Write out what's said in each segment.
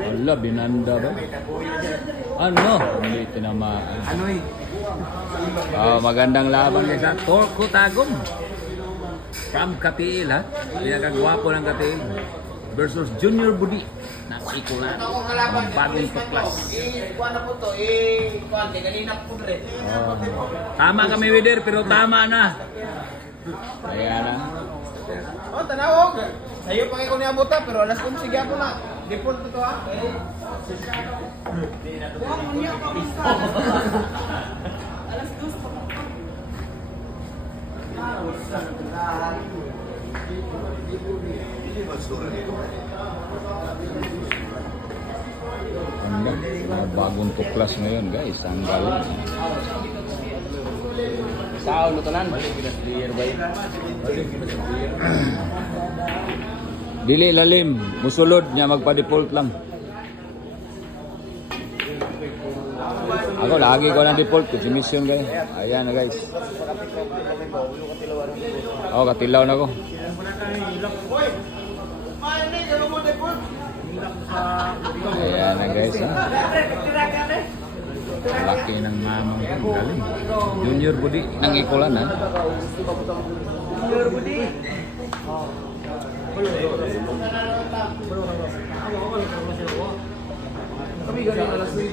Wala, binanda ba? Ano? Hindi tinamaan. Ano eh? Magandang laban guys ha. Torko Tagum. From Katiil ha. Pinakagwapo ng Katiil. Versus Junior Budi. Nasikulan. Ang bagong tuklas. Tama kami Wider, pero tama na. Ayan na. Oh, tanawag. Sa'yo pang ikaw niya buta, pero alas kong sige ako na. Default ito ha. Huwag mo niya pa alas 2 pa. Bagong tuklas ngayon guys. Ang galing. Sao lutunan? Dili lalim, musulod niya magpa-default lang. Ako lagi ko ng default kasi mission kayo. Ayan na guys. Oh, katilaw na ko. Ayan na guys ha. Laki ng mamang galing. Junior Budi nang ikulan ha. Junior Budi. Kami galing alas 9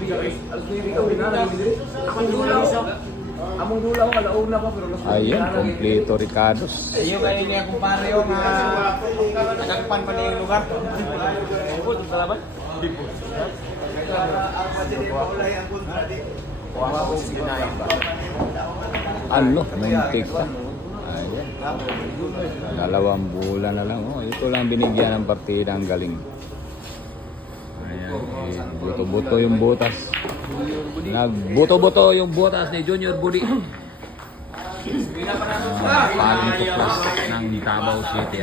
kami na Among dulaw. Among dulaw alauna pa pero ayun, kompleto Ricardos. Iyo kayo niya kumpare yung nagpan pa yung lugar. Dipol sa laban? Dipol. Ano? Muntik pa. Ayan. 2 bulan na lang. Oh, ito lang binigyan ng partida. Ang galing. Ayan. Buto-buto yung butas. Nagbuto-buto yung butas ni Junior Budi. Paging tuklas ng Davao City.